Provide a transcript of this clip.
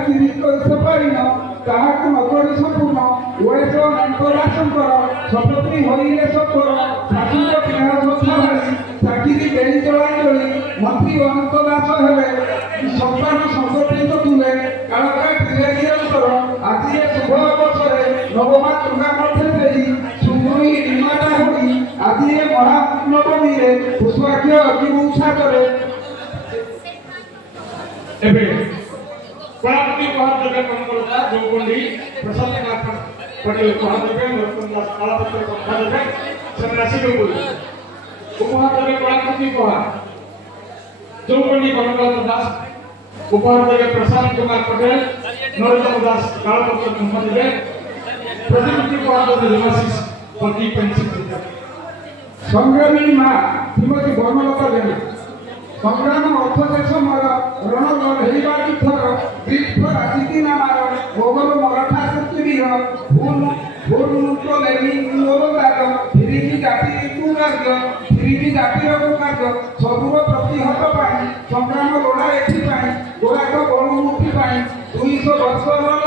ରୀତିରିତ ତାହାକୁ ନକରି ସମ୍ପୂର୍ଣ୍ଣ ଓଏସ ଅନ୍ତରାଶଙ୍କର ଶପଥି ହୋଇଲେ ସଫଳ ଶାଶୁଙ୍କ ସ୍ନେହ ଶ୍ରଦ୍ଧା ଭାରି ଚାକିରି ଦେଇ ଚଳାଇ ଚଳି ମନ୍ତ୍ରୀ ଅନନ୍ତ ଦାସ ହେଲେ ସନ୍ତାନ ସଂଗଠିତ ତୁଲେ କାଳକା ଧୀରେ ଧୀରେ ଉତ୍ତର ଆଜି ଏ ଶୁଭ ଅବସରେ ନବମା ଟଙ୍କା ମଧ୍ୟ ଦେଇ ସୁନ୍ଦରୀ ନିମାଟା ହୋଇ ଆଜି ଏ ମହାନବମୀରେ ପୁଷ୍ପାଖ୍ୟ ଅଗ୍ନିମୂଷା କରେ। ଏବେ कलापति महादेव कमलता जोगुंडी प्रसाद नाथ पटेल महादेव नरसिंह कलापति महादेव सन्यासी जोगुंडी उपहारदेव कलापति कहा जोगुंडी कमलता दास उपहारदेव प्रसाद कुमार पटेल नरसिंह दास कलापति महादेव प्रतिनिधि महादेव निवासी पति पेंशन संग्रामी मां श्रीमती वर्णलता जेना संग्राम अर्थशेष मर रणगढ़ हेबा युद्धर दीर्घ राजनीति नामार मोगल मराठा शक्तिवीर भूल भूल मुक्त लेनी मोर दाग फिरिकी जाति तू कार्य फिरिकी जातिर कार्य सबुर प्रतिहत पाई संग्राम लड़ा एथि पाई गोराक बणमुखी पाई 200 वर्षर